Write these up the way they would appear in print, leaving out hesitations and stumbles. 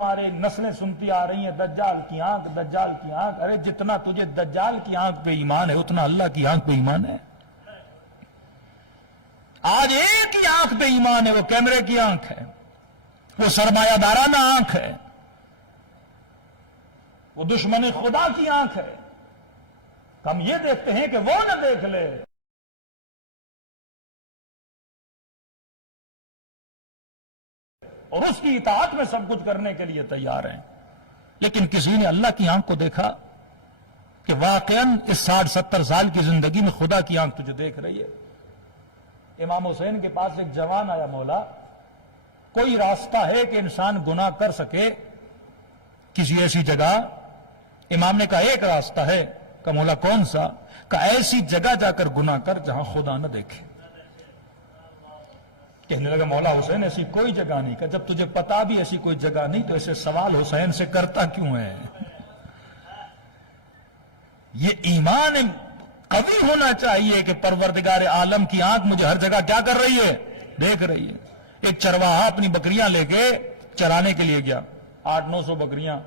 ہمارے نسلیں سنتی آ رہی ہیں دجال کی آنکھ دجال کی آنکھ. ارے جتنا تجھے دجال کی آنکھ پہ ایمان ہے اتنا اللہ کی آنکھ پہ ایمان ہے. آج ایک ہی آنکھ پہ ایمان ہے, وہ کیمرے کی آنکھ ہے, وہ سرمایہ دارانہ آنکھ ہے, وہ دشمن خدا کی آنکھ ہے. ہم یہ دیکھتے ہیں کہ وہ نہ دیکھ لے, اور اس کی اطاعت میں سب کچھ کرنے کے لیے تیار ہیں. لیکن کسی نے اللہ کی آنکھ کو دیکھا کہ واقعاً اس 60-70 سال کی زندگی میں خدا کی آنکھ تجھے دیکھ رہی ہے. امام حسین کے پاس ایک جوان آیا, مولا کوئی راستہ ہے کہ انسان گناہ کر سکے کسی ایسی جگہ؟ امام نے کہا ایک راستہ ہے. کہ مولا کون سا؟ کہ ایسی جگہ جا کر گناہ کر جہاں خدا نہ دیکھے. کہنے لگا مولا حسین ایسی کوئی جگہ نہیں. کہ جب تجھے پتا بھی ایسی کوئی جگہ نہیں تو ایسے سوال حسین سے کرتا کیوں ہے؟ یہ ایمان قوی ہونا چاہیے کہ پروردگار عالم کی آنکھ مجھے ہر جگہ کیا کر رہی ہے؟ دیکھ رہی ہے. ایک چرواہا اپنی بکریاں لے کے چرانے کے لیے گیا, 800-900 بکریاں.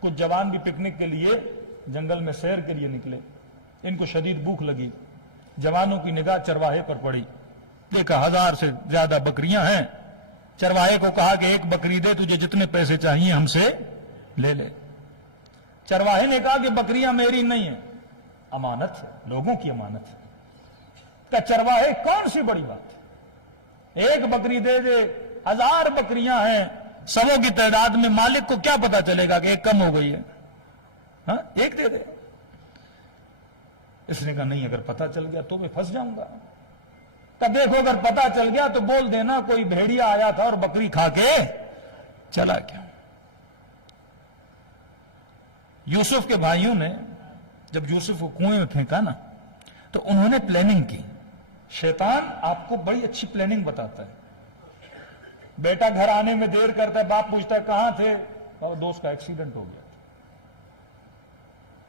کچھ جوان بھی پکنک کے لیے جنگل میں سیر کے لیے نکلے. ان کو شدید بھوک لگی. جوانوں کی نگاہ چرواہے پر پڑی, دیکھا 1000 سے زیادہ بکریاں ہیں. چرواہے کو کہا کہ ایک بکری دے, تجھے جتنے پیسے چاہیے ہم سے لے لے. چرواہے نے کہا کہ بکریاں میری نہیں ہیں, امانت ہے, لوگوں کی امانت ہے. کہ چرواہے کون سی بڑی بات ہے, ایک بکری دے دے, 1000 بکریاں ہیں, 100 کی تعداد میں, مالک کو کیا پتا چلے گا کہ ایک کم ہو گئی ہے؟ ہاں ایک دے دے. اس نے کہا نہیں, اگر پتا چل گیا تو میں پھنس جاؤں گا. تو دیکھو اگر پتا چل گیا تو بول دینا کوئی بھیڑیا آیا تھا اور بکری کھا کے چلا گیا. یوسف کے بھائیوں نے جب یوسف کو کنویں میں پھینکا نا تو انہوں نے پلاننگ کی. شیطان آپ کو بڑی اچھی پلاننگ بتاتا ہے. بیٹا گھر آنے میں دیر کرتا ہے, باپ پوچھتا ہے کہاں تھے؟ دوست کا ایکسیڈنٹ ہو گیا.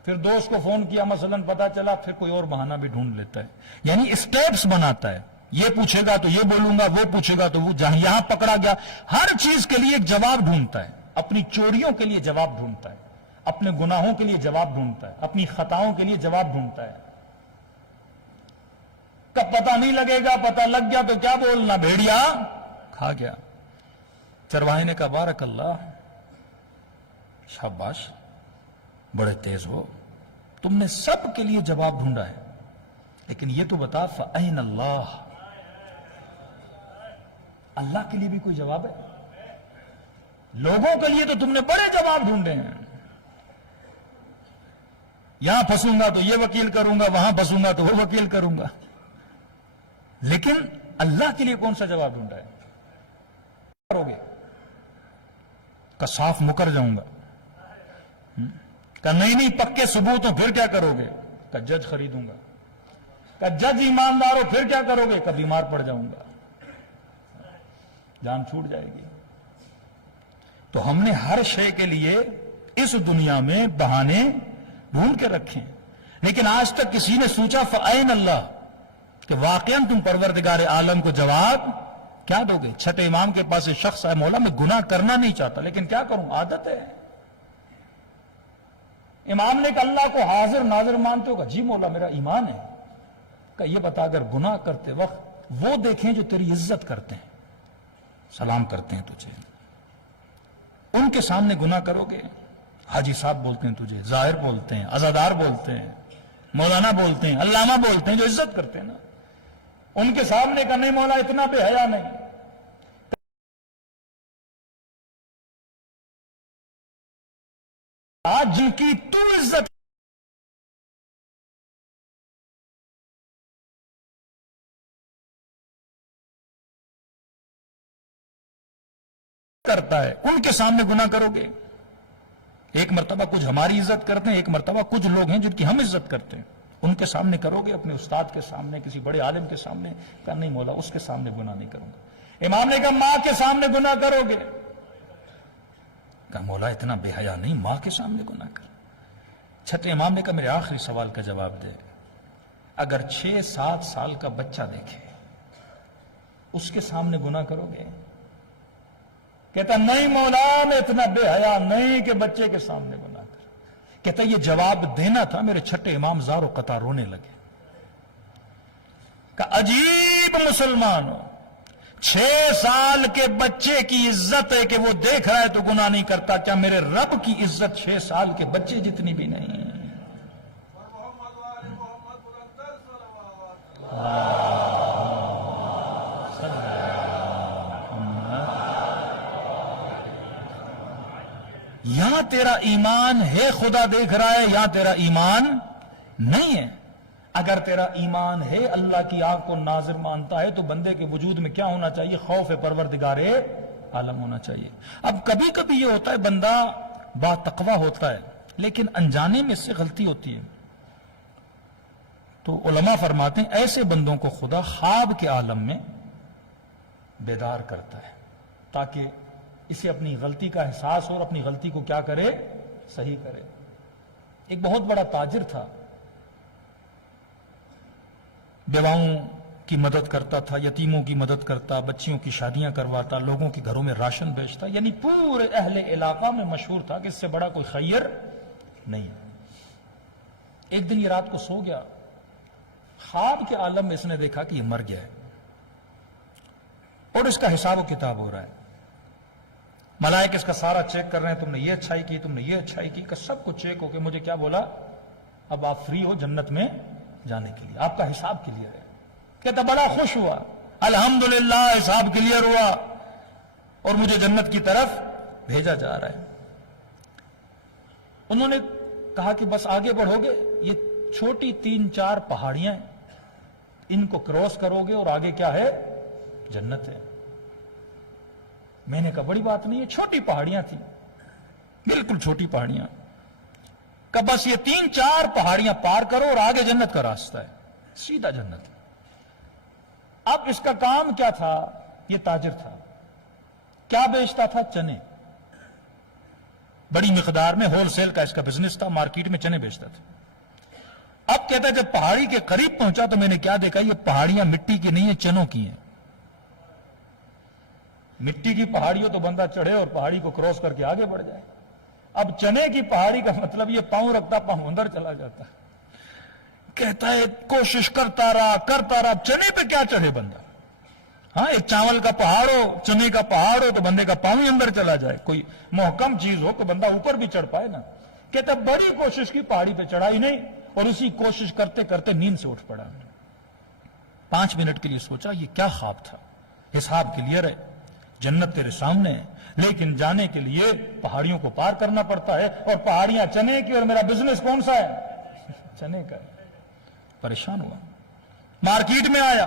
پھر دوست کو فون کیا, مثلا پتا چلا, پھر کوئی اور بہانہ بھی ڈھونڈ لیتا ہے. یعنی اسٹیپس بناتا ہے. یہ پوچھے گا تو یہ بولوں گا, وہ پوچھے گا تو وہ, جہاں یہاں پکڑا گیا. ہر چیز کے لیے ایک جواب ڈھونڈتا ہے. اپنی چوریوں کے لیے جواب ڈھونڈتا ہے, اپنے گناہوں کے لیے جواب ڈھونڈتا ہے, اپنی خطاؤں کے لیے جواب ڈھونڈتا ہے. کب پتہ نہیں لگے گا, پتہ لگ گیا تو کیا بولنا, بھیڑیا کھا گیا. چرواہے نے کہا بارک اللہ, شاباش, بڑے تیز ہو, تم نے سب کے لیے جواب ڈھونڈا ہے, لیکن یہ تو بتا فَأَيْنَ اللَّهُ, اللہ کے لیے بھی کوئی جواب ہے؟ لوگوں کے لیے تو تم نے بڑے جواب ڈھونڈے ہیں. یہاں پھنسوں گا تو یہ وکیل کروں گا, وہاں پھنسوں گا تو وہ وکیل کروں گا, لیکن اللہ کے لیے کون سا جواب ڈھونڈا ہے؟ کرو گے کہ صاف مکر جاؤں گا, کہ نہیں پکے ثبوت ہو پھر کیا کرو گے, کہ جج خریدوں گا, کہ جج ایماندار ہو پھر کیا کرو گے, کہ بیمار پڑ جاؤں گا, جان چھوٹ جائے گی. تو ہم نے ہر شے کے لیے اس دنیا میں بہانے ڈھونڈ کے رکھے, لیکن آج تک کسی نے سوچا فَأَيْنَ اللَّهُ, کہ واقعاً تم پروردگار عالم کو جواب کیا دو گے؟ چھٹے امام کے پاس ایک شخص ہے, مولا میں گناہ کرنا نہیں چاہتا لیکن کیا کروں, عادت ہے. امام نے کہا اللہ کو حاضر ناظر مانتے ہو؟ کہ جی مولا میرا ایمان ہے. کہ یہ بتا اگر گناہ کرتے وقت وہ دیکھیں جو تیری عزت کرتے ہیں, سلام کرتے ہیں تجھے, ان کے سامنے گناہ کرو گے؟ حاجی صاحب بولتے ہیں تجھے, ظاہر بولتے ہیں, عزادار بولتے ہیں, مولانا بولتے ہیں, علامہ بولتے ہیں, جو عزت کرتے ہیں نا, ان کے سامنے کا نہیں مولا اتنا بے حیا نہیں. آج جن کی تو عزت کرتا ہے ان کے سامنے گناہ کرو گے؟ ایک مرتبہ کچھ ہماری عزت کرتے ہیں, ایک مرتبہ کچھ لوگ ہیں جن کی ہم عزت کرتے ہیں, ان کے سامنے کرو گے؟ اپنے استاد کے سامنے, کسی بڑے عالم کے سامنے؟ کہا نہیں مولا اس کے سامنے گناہ نہیں کروں گا. امام نے کہا ماں کے سامنے گناہ کرو گے؟ کہا مولا اتنا بے حیا نہیں, ماں کے سامنے گناہ کر. چھٹے امام نے کہا میرے آخری سوال کا جواب دے, اگر 6-7 سال کا بچہ دیکھے اس کے سامنے گناہ کرو گے؟ کہتا نہیں مولا میں اتنا بے حیا نہیں کہ بچے کے سامنے بنا کر. کہتا یہ جواب دینا تھا, میرے چھٹے امام زار و قطع رونے لگے. کہ عجیب مسلمان ہو, 6 سال کے بچے کی عزت ہے کہ وہ دیکھ رہا ہے تو گناہ نہیں کرتا, کیا میرے رب کی عزت 6 سال کے بچے جتنی بھی نہیں؟ یہاں تیرا ایمان ہے, خدا دیکھ رہا ہے, یہاں تیرا ایمان نہیں ہے. اگر تیرا ایمان ہے, اللہ کی آنکھ کو ناظر مانتا ہے, تو بندے کے وجود میں کیا ہونا چاہیے؟ خوف پروردگار عالم ہونا چاہیے. اب کبھی کبھی یہ ہوتا ہے بندہ با تقوی ہوتا ہے لیکن انجانے میں اس سے غلطی ہوتی ہے, تو علماء فرماتے ہیں ایسے بندوں کو خدا خواب کے عالم میں بیدار کرتا ہے تاکہ اسے اپنی غلطی کا احساس ہو اور اپنی غلطی کو کیا کرے؟ صحیح کرے. ایک بہت بڑا تاجر تھا, بیواؤں کی مدد کرتا تھا, یتیموں کی مدد کرتا, بچیوں کی شادیاں کرواتا, لوگوں کے گھروں میں راشن بیچتا, یعنی پورے اہل علاقہ میں مشہور تھا کہ اس سے بڑا کوئی خیر نہیں. ایک دن یہ رات کو سو گیا, خواب کے عالم میں اس نے دیکھا کہ یہ مر گیا ہے اور اس کا حساب و کتاب ہو رہا ہے. ملائک اس کا سارا چیک کر رہے ہیں, تم نے یہ اچھائی کی, تم نے یہ اچھائی کی, کہ سب کچھ چیک ہو کے مجھے کیا بولا؟ اب آپ فری ہو جنت میں جانے کے لیے, آپ کا حساب کلیئر ہے. کہتا بڑا خوش ہوا, الحمدللہ حساب کلیئر ہوا اور مجھے جنت کی طرف بھیجا جا رہا ہے. انہوں نے کہا کہ بس آگے بڑھو گے, یہ چھوٹی 3-4 پہاڑیاں ہیں, ان کو کراس کرو گے اور آگے کیا ہے؟ جنت ہے. میں نے کہا بڑی بات نہیں ہے, چھوٹی پہاڑیاں تھیں, بالکل چھوٹی پہاڑیاں, کہ بس یہ 3-4 پہاڑیاں پار کرو اور آگے جنت کا راستہ ہے, سیدھا جنت. اب اس کا کام کیا تھا؟ یہ تاجر تھا, کیا بیچتا تھا؟ چنے. بڑی مقدار میں ہول سیل کا اس کا بزنس تھا, مارکیٹ میں چنے بیچتا تھا. اب کہتا ہے جب پہاڑی کے قریب پہنچا تو میں نے کیا دیکھا, یہ پہاڑیاں مٹی کی نہیں ہیں, چنوں کی ہیں. مٹی کی پہاڑی ہو تو بندہ چڑھے اور پہاڑی کو کراس کر کے آگے بڑھ جائے. اب چنے کی پہاڑی کا مطلب یہ پاؤں رکھتا, پاؤں اندر چلا جاتا. کہتا ہے کوشش کرتا رہا, چنے پہ کیا چڑھے بندہ؟ ہاں, ایک چاول کا پہاڑ ہو, چنے کا پہاڑ ہو تو بندے کا پاؤں ہی اندر چلا جائے. کوئی محکم چیز ہو تو بندہ اوپر بھی چڑھ پائے نا. کہتا بڑی کوشش کی, پہاڑی پہ چڑھائی نہیں, اور اسی کوشش کرتے کرتے نیند سے اٹھ پڑا. 5 منٹ کے لیے سوچا یہ کیا خواب تھا؟ حساب کلیئر ہے, جنت تیرے سامنے ہے, لیکن جانے کے لیے پہاڑیوں کو پار کرنا پڑتا ہے, اور پہاڑیاں چنے کی, اور میرا بزنس کون سا ہے؟ چنے کا. پریشان ہوا, مارکیٹ میں آیا,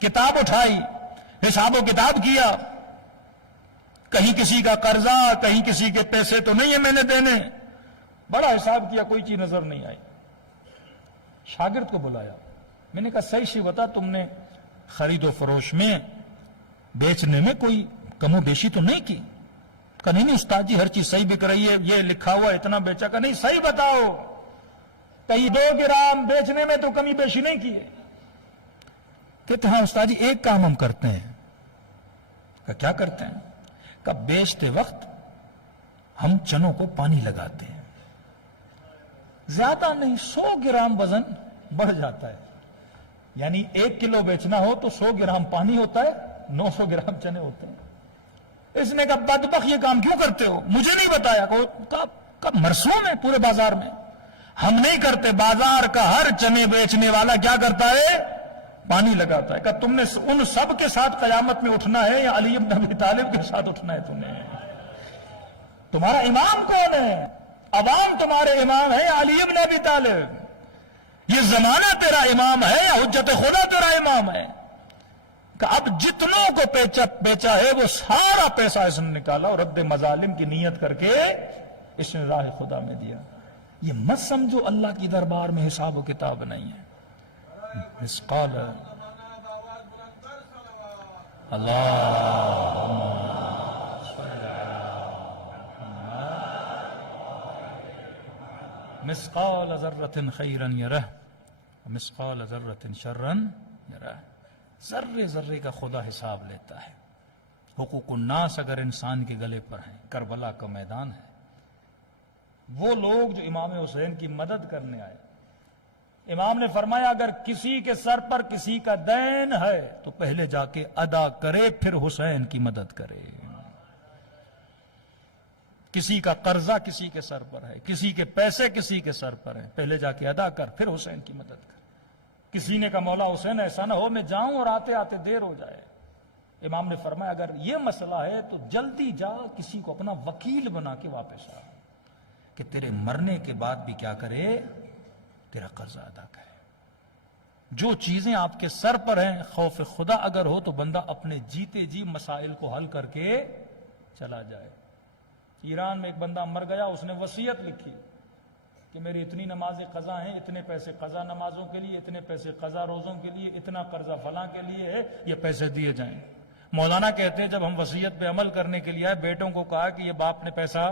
کتاب اٹھائی, حساب و کتاب کیا, کہیں کسی کا قرضہ, کہیں کسی کے پیسے تو نہیں ہے میں نے دینے. بڑا حساب کیا, کوئی چیز نظر نہیں آئی. شاگرد کو بلایا, میں نے کہا صحیح سے بتا, تم نے خرید و فروش میں, بیچنے میں کوئی کم و بیشی تو نہیں کی؟ کہا نہیں استاد جی ہر چیز صحیح بک رہی ہے, یہ لکھا ہوا اتنا بیچا. کہا نہیں صحیح بتاؤ, کہیں 2 گرام بیچنے میں تو کمی بیشی نہیں کی ہے؟ کہتے ہاں استاد جی ایک کام ہم کرتے ہیں. کہا کیا کرتے ہیں؟ کہا بیچتے وقت ہم چنوں کو پانی لگاتے ہیں, زیادہ نہیں, 100 گرام وزن بڑھ جاتا ہے. یعنی 1 کلو بیچنا ہو تو 100 گرام پانی ہوتا ہے, 900 گرام چنے ہوتے ہیں. اس نے کہا بدبخت یہ کام کیوں کرتے ہو؟ مجھے نہیں بتایا. کہا مرسوم ہے پورے بازار میں, ہم نہیں کرتے. بازار کا ہر چنے بیچنے والا کیا کرتا ہے؟ پانی لگاتا ہے. کہا تم نے ان سب کے ساتھ قیامت میں اٹھنا ہے یا علی بن ابی طالب کے ساتھ اٹھنا ہے تمہیں؟ تمہارا امام کون ہے؟ عوام تمہارے امام ہے یا علی بن ابی طالب؟ یہ زمانہ تیرا امام ہے یا حجت خدا تیرا امام ہے؟ کہ اب جتنوں کو بیچا ہے وہ سارا پیسہ اس نے نکالا اور رد مظالم کی نیت کر کے اس نے راہ خدا میں دیا. یہ مت سمجھو اللہ کی دربار میں حساب و کتاب نہیں ہے. مسقال مسقال ذرۃ خیرا یرہ مسقال ذرۃ شرا یرہ. ذرے ذرے کا خدا حساب لیتا ہے. حقوق الناس اگر انسان کے گلے پر ہیں، کربلا کا میدان ہے. وہ لوگ جو امام حسین کی مدد کرنے آئے، امام نے فرمایا اگر کسی کے سر پر کسی کا دین ہے تو پہلے جا کے ادا کرے، پھر حسین کی مدد کرے. کسی کا قرضہ کسی کے سر پر ہے، کسی کے پیسے کسی کے سر پر ہیں، پہلے جا کے ادا کر، پھر حسین کی مدد کر. کسی نے کہا مولا حسین ایسا نہ ہو میں جاؤں اور آتے آتے دیر ہو جائے. امام نے فرمایا اگر یہ مسئلہ ہے تو جلدی جا، کسی کو اپنا وکیل بنا کے واپس آ، کہ تیرے مرنے کے بعد بھی کیا کرے، تیرا قرضہ ادا کرے. جو چیزیں آپ کے سر پر ہیں، خوف خدا اگر ہو تو بندہ اپنے جیتے جی مسائل کو حل کر کے چلا جائے. ایران میں ایک بندہ مر گیا، اس نے وصیت لکھی کہ میری اتنی نمازیں قضا ہیں، اتنے پیسے قضا نمازوں کے لیے، اتنے پیسے قضا روزوں کے لیے، اتنا قرضہ فلاں کے لیے ہے، یہ پیسے دیے جائیں. مولانا کہتے ہیں جب ہم وصیت پہ عمل کرنے کے لیے آئے، بیٹوں کو کہا کہ یہ باپ نے پیسہ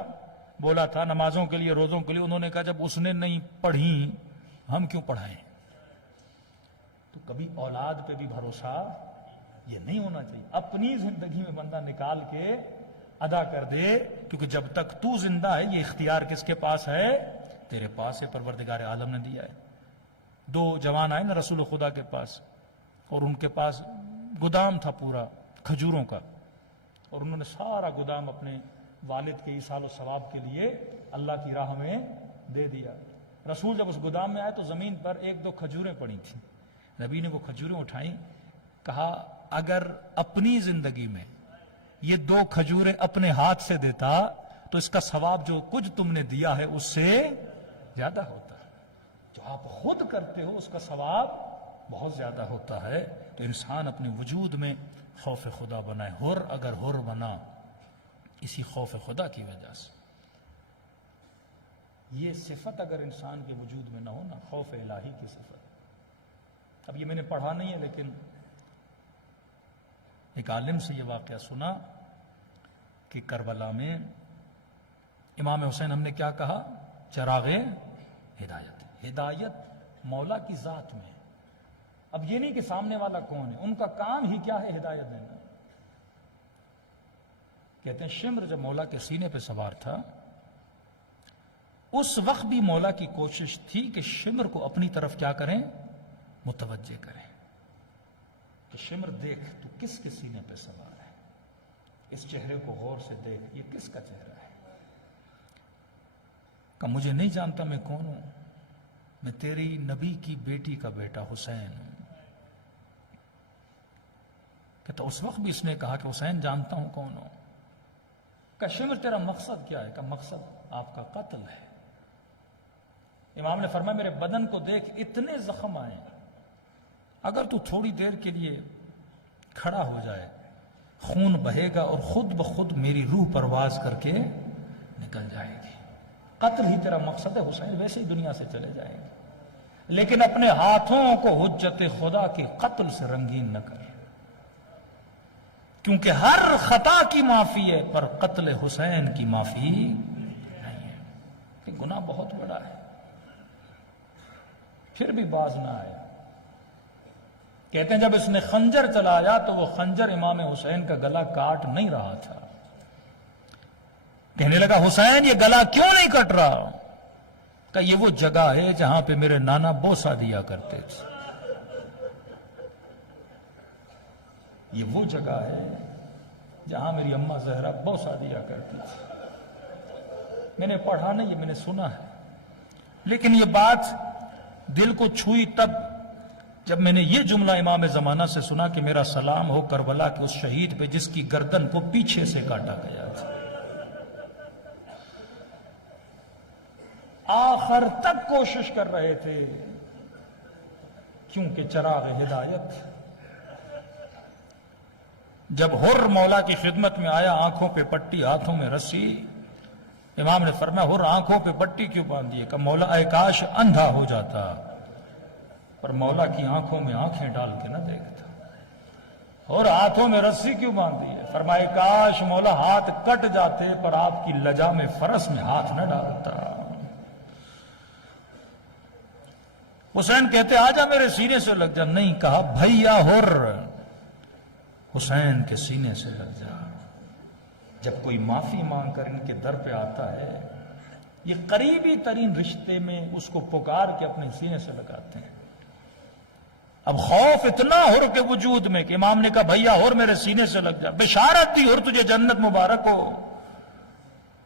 بولا تھا نمازوں کے لیے روزوں کے لیے، انہوں نے کہا جب اس نے نہیں پڑھی ہم کیوں پڑھائیں. تو کبھی اولاد پہ بھی بھروسہ یہ نہیں ہونا چاہیے. اپنی زندگی میں بندہ نکال کے ادا کر دے، کیونکہ جب تک تو زندہ ہے یہ اختیار کس کے پاس ہے، تیرے پاس ہے، پروردگار عالم نے دیا ہے. 2 جوان آئے نا رسول خدا کے پاس، اور ان کے پاس گودام تھا پورا کھجوروں کا، اور انہوں نے سارا گودام اپنے والد کے ایصال و ثواب کے لیے اللہ کی راہ میں دے دیا. رسول جب اس گودام میں آئے تو زمین پر 1-2 کھجوریں پڑی تھیں. نبی نے وہ کھجوریں اٹھائیں، کہا اگر اپنی زندگی میں یہ 2 کھجوریں اپنے ہاتھ سے دیتا تو اس کا ثواب جو کچھ تم نے دیا ہے اس سے زیادہ ہوتا. جو آپ خود کرتے ہو اس کا ثواب بہت زیادہ ہوتا ہے. تو انسان اپنے وجود میں خوف خدا بنائے. حر اگر حر بنا اسی خوف خدا کی وجہ سے. یہ صفت اگر انسان کے وجود میں نہ ہو نا، خوف الہی کی صفت. اب یہ میں نے پڑھا نہیں ہے لیکن ایک عالم سے یہ واقعہ سنا کہ کربلا میں امام حسین ہم نے کیا کہا، چراغ ہدایت. ہدایت مولا کی ذات میں ہے. اب یہ نہیں کہ سامنے والا کون ہے، ان کا کام ہی کیا ہے، ہدایت دینا. کہتے ہیں شمر جب مولا کے سینے پہ سوار تھا اس وقت بھی مولا کی کوشش تھی کہ شمر کو اپنی طرف کیا کریں، متوجہ کریں کہ شمر دیکھ تو کس کے سینے پہ سوار ہے، اس چہرے کو غور سے دیکھ، یہ کس کا چہرہ ہے. کہ مجھے نہیں جانتا میں کون ہوں، میں تیری نبی کی بیٹی کا بیٹا حسین ہوں. کہتا اس وقت بھی اس نے کہا کہ حسین جانتا ہوں کون ہوں. کہ شمر تیرا مقصد کیا ہے؟ کہ مقصد آپ کا قتل ہے. امام نے فرمایا میرے بدن کو دیکھ اتنے زخم آئے، اگر تو تھوڑی دیر کے لیے کھڑا ہو جائے خون بہے گا اور خود بخود میری روح پرواز کر کے نکل جائے گی. قتل ہی تیرا مقصد ہے حسین، ویسے ہی دنیا سے چلے جائے گا. لیکن اپنے ہاتھوں کو حجت خدا کے قتل سے رنگین نہ کر، کیونکہ ہر خطا کی معافی ہے پر قتل حسین کی معافی نہیں ہے. کہ گناہ بہت بڑا ہے. پھر بھی باز نہ آیا. کہتے ہیں جب اس نے خنجر چلایا تو وہ خنجر امام حسین کا گلا کاٹ نہیں رہا تھا. کہنے لگا حسین یہ گلا کیوں نہیں کٹ رہا؟ کہ یہ وہ جگہ ہے جہاں پہ میرے نانا بوسہ دیا کرتے تھے. یہ وہ جگہ ہے جہاں میری اماں زہرا بوسہ دیا کرتی تھی. میں نے پڑھا نہیں، یہ میں نے سنا ہے. لیکن یہ بات دل کو چھوئی تب جب میں نے یہ جملہ امام زمانہ سے سنا کہ میرا سلام ہو کربلا کے اس شہید پہ جس کی گردن کو پیچھے سے کاٹا گیا تھا. آخر تک کوشش کر رہے تھے کیونکہ چراغ ہدایت. جب حر مولا کی خدمت میں آیا، آنکھوں پہ پٹی ہاتھوں میں رسی، امام نے فرمایا حر آنکھوں پہ پٹی کیوں باندھی ہے؟ کہ مولا اے کاش اندھا ہو جاتا پر مولا کی آنکھوں میں آنکھیں ڈال کے نہ دیکھتا. اور ہاتھوں میں رسی کیوں باندھی ہے؟ فرمائے کاش مولا ہاتھ کٹ جاتے پر آپ کی لجا میں فرس میں ہاتھ نہ ڈالتا. حسین کہتے آجا میرے سینے سے لگ جا. نہیں، کہا بھیا حر حسین کے سینے سے لگ جا. جب کوئی معافی مانگ کر ان کے در پہ آتا ہے، یہ قریبی ترین رشتے میں اس کو پکار کے اپنے سینے سے لگاتے ہیں۔ اب خوف اتنا ہر کے وجود میں کہ امام نے کہا بھیا اور میرے سینے سے لگ جا، بشارت دی اور تجھے جنت مبارک ہو،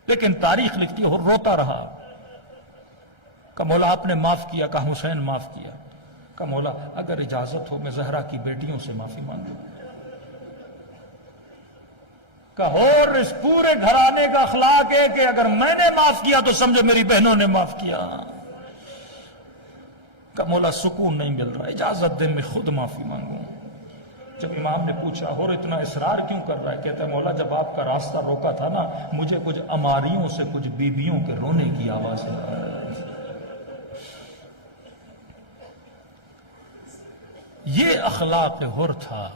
لیکن تاریخ لکھتی اور روتا رہا۔ کہ مولا آپ نے معاف کیا، کہ حسین معاف کیا۔ کہ مولا اگر اجازت ہو میں زہرا کی بیٹیوں سے معافی مانگوں۔ کہ اور اس پورے گھرانے کا اخلاق ہے کہ اگر میں نے معاف کیا تو سمجھو میری بہنوں نے معاف کیا۔ کہ مولا سکون نہیں مل رہا، اجازت دے میں خود معافی مانگوں۔ جب امام نے پوچھا اور اتنا اصرار کیوں کر رہا ہے؟ کہتا ہے مولا جب آپ کا راستہ روکا تھا نا، مجھے کچھ اماریوں سے کچھ بیبیوں کے رونے کی آواز آ رہی تھی۔ یہ اخلاق حر تھا۔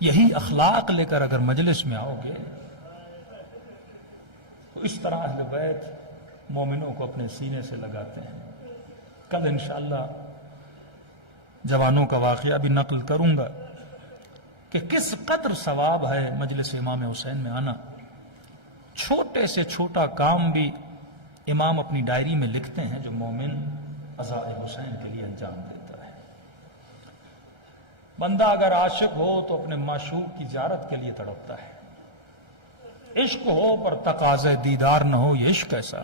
یہی اخلاق لے کر اگر مجلس میں آؤ گے تو اس طرح اہل بیت مومنوں کو اپنے سینے سے لگاتے ہیں۔ کل انشاءاللہ جوانوں کا واقعہ بھی نقل کروں گا کہ کس قدر ثواب ہے مجلس امام حسین میں آنا۔ چھوٹے سے چھوٹا کام بھی امام اپنی ڈائری میں لکھتے ہیں جو مومن عزاء حسین کے لیے انجام دیتا ہے۔ بندہ اگر عاشق ہو تو اپنے معشوق کی زیارت کے لیے تڑپتا ہے۔ عشق ہو پر تقاضے دیدار نہ ہو، یہ عشق ایسا۔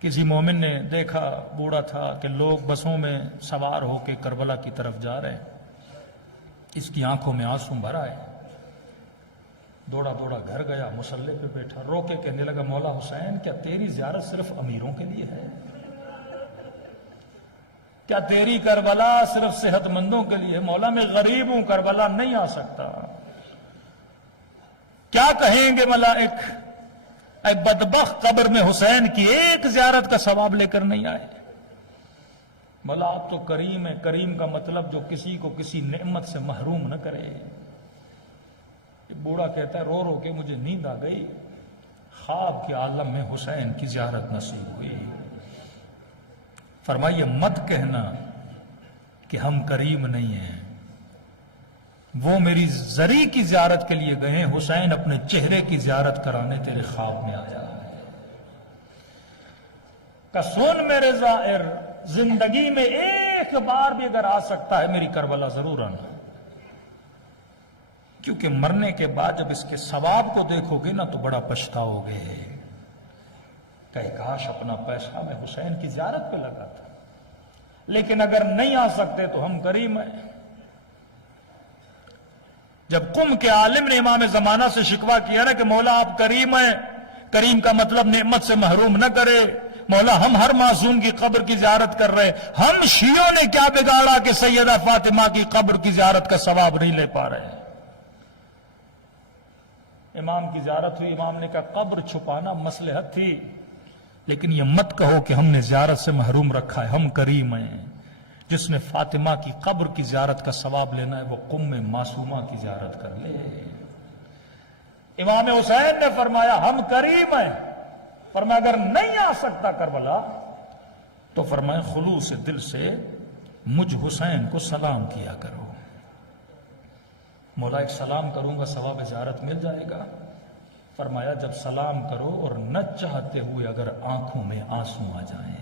کسی مومن نے دیکھا، بوڑھا تھا، کہ لوگ بسوں میں سوار ہو کے کربلا کی طرف جا رہے ہیں۔ اس کی آنکھوں میں آنسو بھر آئے، دوڑا دوڑا گھر گیا، مصلی پہ بیٹھا، رو کے کہنے لگا مولا حسین کیا تیری زیارت صرف امیروں کے لیے ہے؟ کیا تیری کربلا صرف صحت مندوں کے لیے؟ مولا میں غریب ہوں، کربلا نہیں آ سکتا۔ کیا کہیں گے ملائک، اے بدبخت قبر میں حسین کی ایک زیارت کا ثواب لے کر نہیں آئے۔ مولا آپ تو کریم ہے، کریم کا مطلب جو کسی کو کسی نعمت سے محروم نہ کرے۔ بوڑھا کہتا ہے رو رو کے مجھے نیند آ گئی، خواب کے عالم میں حسین کی زیارت نصیب ہوئی۔ فرمائیے مت کہنا کہ ہم کریم نہیں ہیں، وہ میری زری کی زیارت کے لیے گئے، حسین اپنے چہرے کی زیارت کرانے تیرے خواب میں آیا ہے۔ کہ سن میرے زائر، زندگی میں ایک بار بھی اگر آ سکتا ہے میری کربلا ضرور آنا، کیونکہ مرنے کے بعد جب اس کے ثواب کو دیکھو گے نا تو بڑا پچھتاؤ گے کہ کاش اپنا پیسہ میں حسین کی زیارت پہ لگا تھا۔ لیکن اگر نہیں آ سکتے تو ہم کریم ہیں۔ جب قم کے عالم نے امام زمانہ سے شکوہ کیا نا کہ مولا آپ کریم ہیں، کریم کا مطلب نعمت سے محروم نہ کرے، مولا ہم ہر معصوم کی قبر کی زیارت کر رہے ہیں، ہم شیعوں نے کیا بگاڑا کہ سیدہ فاطمہ کی قبر کی زیارت کا ثواب نہیں لے پا رہے ہیں؟ امام کی زیارت ہوئی، امام نے کہا قبر چھپانا مصلحت تھی، لیکن یہ مت کہو کہ ہم نے زیارت سے محروم رکھا ہے، ہم کریم ہیں۔ جس نے فاطمہ کی قبر کی زیارت کا ثواب لینا ہے وہ قم میں معصومہ کی زیارت کر لے۔ امام حسین نے فرمایا ہم کریم ہیں۔ فرمایا اگر نہیں آ سکتا کربلا تو فرمایا خلوص دل سے مجھ حسین کو سلام کیا کرو۔ مولا ایک سلام کروں گا ثواب زیارت مل جائے گا؟ فرمایا جب سلام کرو اور نہ چاہتے ہوئے اگر آنکھوں میں آنسو آ جائیں۔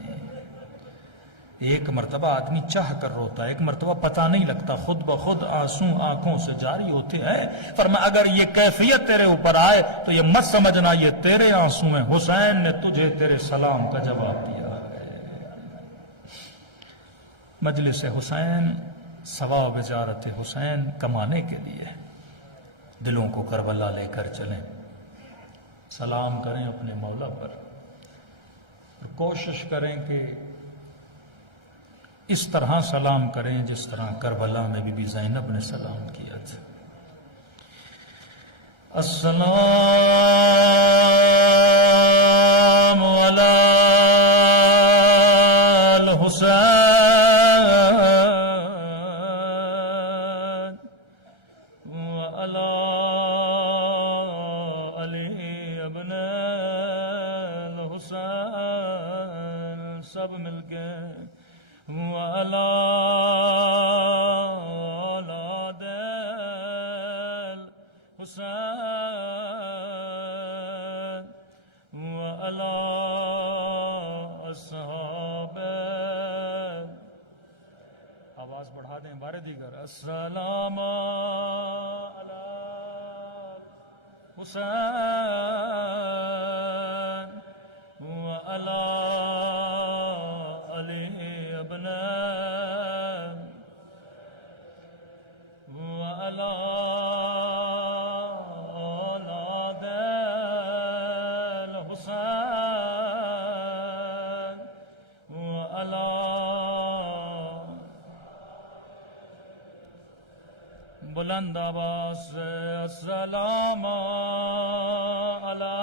ایک مرتبہ آدمی چاہ کر روتا ہے، ایک مرتبہ پتہ نہیں لگتا، خود بخود آنسو آنکھوں سے جاری ہوتے ہیں۔ فرمایا اگر یہ کیفیت تیرے اوپر آئے تو یہ مت سمجھنا یہ تیرے آنسو ہیں، حسین نے تجھے تیرے سلام کا جواب دیا ہے۔ مجلس حسین، ثواب زیارت حسین کمانے کے لیے دلوں کو کربلا لے کر چلیں، سلام کریں اپنے مولا پر، اور کوشش کریں کہ اس طرح سلام کریں جس طرح کربلا میں بی بی زینب نے سلام کیا تھا۔ السلام علی الحسین وعلی علی ابن الحسین، سب مل کے وعلی اولاد الحسین وعلى أصحابه. آواز بڑھا دیں بارے دیگر. السلام علی حسین وعلی علی ابن وعلی اولاد الحسین وعلی بلند آواز سے السلام علی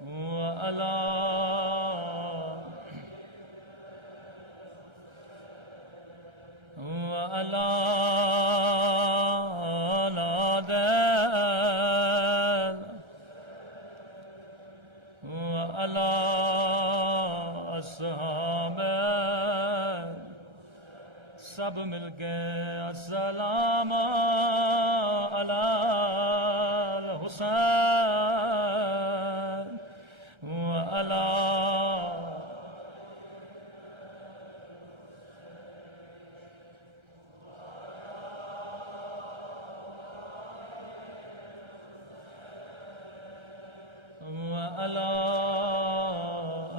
وعلی وعلی اولاد وعلی اصحاب. سب مل کے السلام علی الحسین وعلی وعلی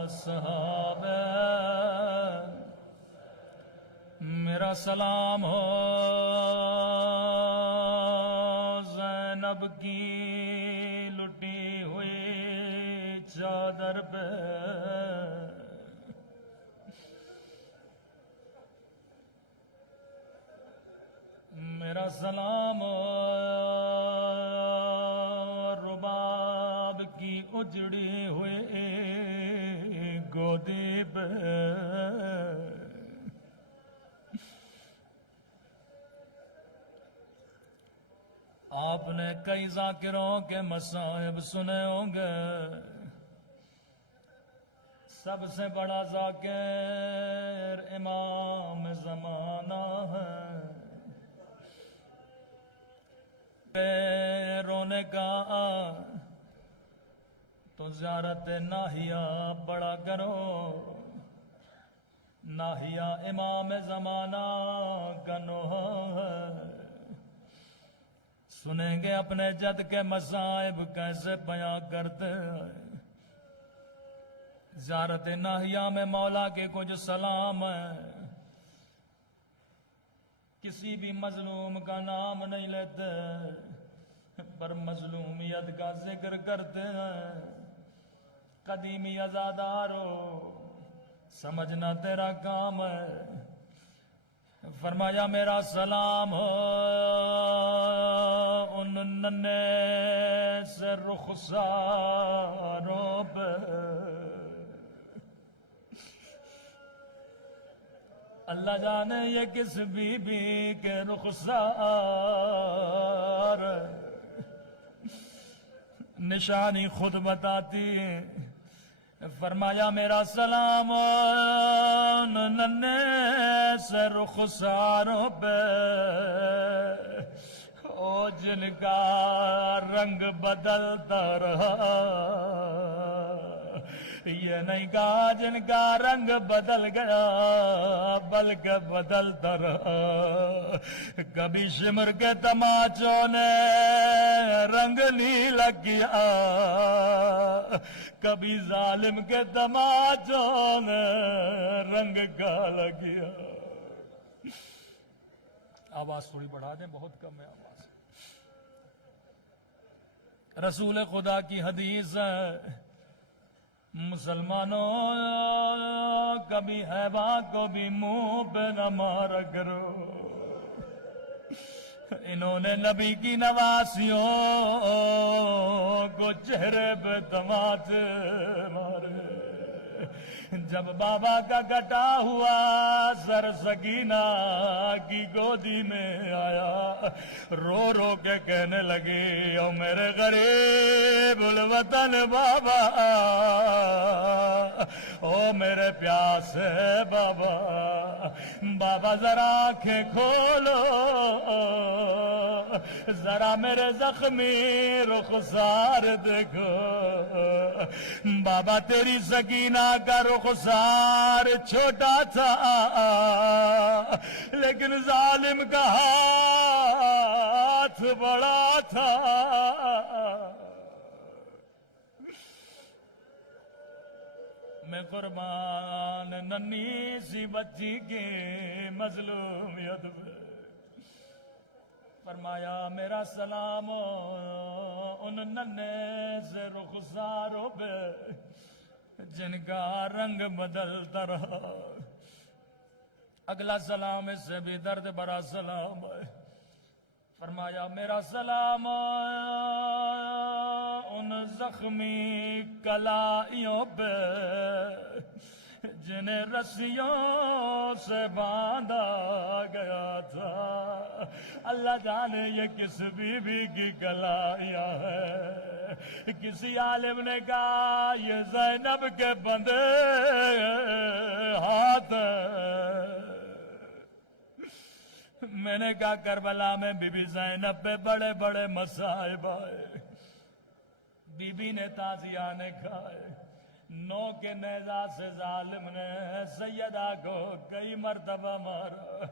اصحاب. میرا سلام ہو زینب کی لٹی ہوئی چادر پہ. میرا سلام ہو رباب کی اجڑی ہوئی گودی پہ. آپ نے کئی ذاکروں کے مصائب سنے ہوں گے. سب سے بڑا ذاکر امام زمانہ ہے. رونے کا تو زیارت ناہیہ بڑا کرو. ناہیہ امام زمانہ کا نوحہ ہے. سنیں گے اپنے جد کے مصائب کیسے بیان کرتے ہیں. زیارت ناہیہ میں مولا کے کچھ سلام ہے. کسی بھی مظلوم کا نام نہیں لیتے پر مظلومیت کا ذکر کرتے ہیں. قدیمی ازادارو سمجھنا تیرا کام ہے. فرمایا میرا سلام ہو ان ننے سے رخساروں پہ. اللہ جانے یہ کس بی بی کے رخسار. نشانی خود بتاتی. فرمایا میرا سلام ننے سے رخساروں پہ او جن کا رنگ بدلتا رہا. یہ نہیں کہا جن کا رنگ بدل گیا بلکہ بدلتا رہا. کبھی شمر کے تماچوں نے رنگ نیلا کیا. کبھی ظالم کے تماچوں نے رنگ کالا کیا. آواز تھوڑی بڑھا دیں بہت کم ہے آواز. رسول خدا کی حدیث ہے مسلمانوں کبھی حیبا کو بھی منہ پہ نہ مارا کرو. انہوں نے نبی کی نواسیوں کو چہرے پہ تماچے مارے. جب بابا کا کٹا ہوا سر سکینہ کی گودی میں آیا، رو رو کے کہنے لگی، او میرے غریب الوطن بابا، او میرے پیاسے بابا، بابا ذرا آنکھیں کھولو، ذرا میرے زخمی رخسار دیکھو۔ بابا تیری سکینہ کا رخسار چھوٹا تھا، لیکن ظالم کا ہاتھ بڑا تھا۔ میں قربان ننھی سی بچی کی مظلومیت پہ، فرمایا میرا سلام ان ننھے سے رخساروں پہ جن کا رنگ بدلتا رہا۔ اگلا سلام اس سے بھی درد بھرا سلام ہے، فرمایا میرا سلام ان زخمی کلائیوں پہ جنہیں رسیوں سے باندھا گیا تھا۔ اللہ جانے یہ کس بی بی کی کلائیاں ہے۔ کسی عالم نے کہا یہ زینب کے بندے ہاتھ ہیں۔ میں نے کہا کربلا میں بی بی زینب پہ بڑے بڑے مصائب آئے، بی بی نے تازیانے کھائے، نو کے نیزہ سے ظالم نے سیدہ کو کئی مرتبہ مارا،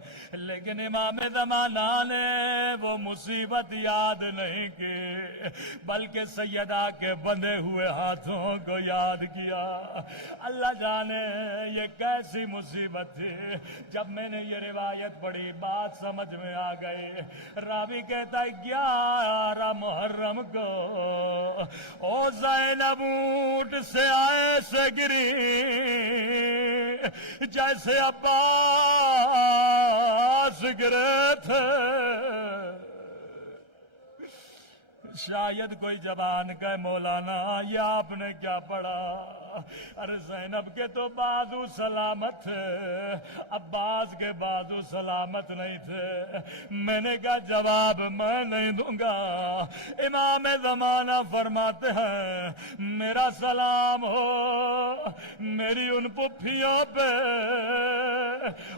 لیکن امام زمانہ نے وہ مصیبت یاد نہیں کی، بلکہ سیدہ کے بندھے ہوئے ہاتھوں کو یاد کیا۔ اللہ جانے یہ کیسی مصیبت تھی۔ جب میں نے یہ روایت پڑھی بات سمجھ میں آ گئی۔ راوی کہتا ہے 11 محرم کو او زینب اونٹ سے ایسے گری جیسے عباس گرے تھے۔ شاید کوئی جوان کہے مولانا یہ آپ نے کیا پڑھا؟ ارے زینب کے تو بازو سلامت تھے، عباس کے بازو سلامت نہیں تھے۔ میں نے کہا جواب میں نہیں دوں گا، امام زمانہ فرماتے ہیں میرا سلام ہو میری ان پھپھیوں پہ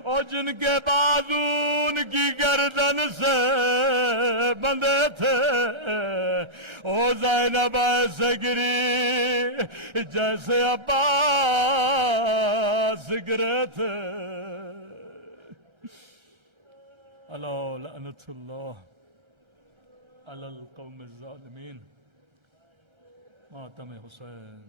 اور جن کے بازو ان کی گردن سے بندھے تھے۔ او زینب ایسے گری جیسے عباس گرے تھے۔ الا لعنت اللہ علی القوم الظالمین۔ ماتم حسین۔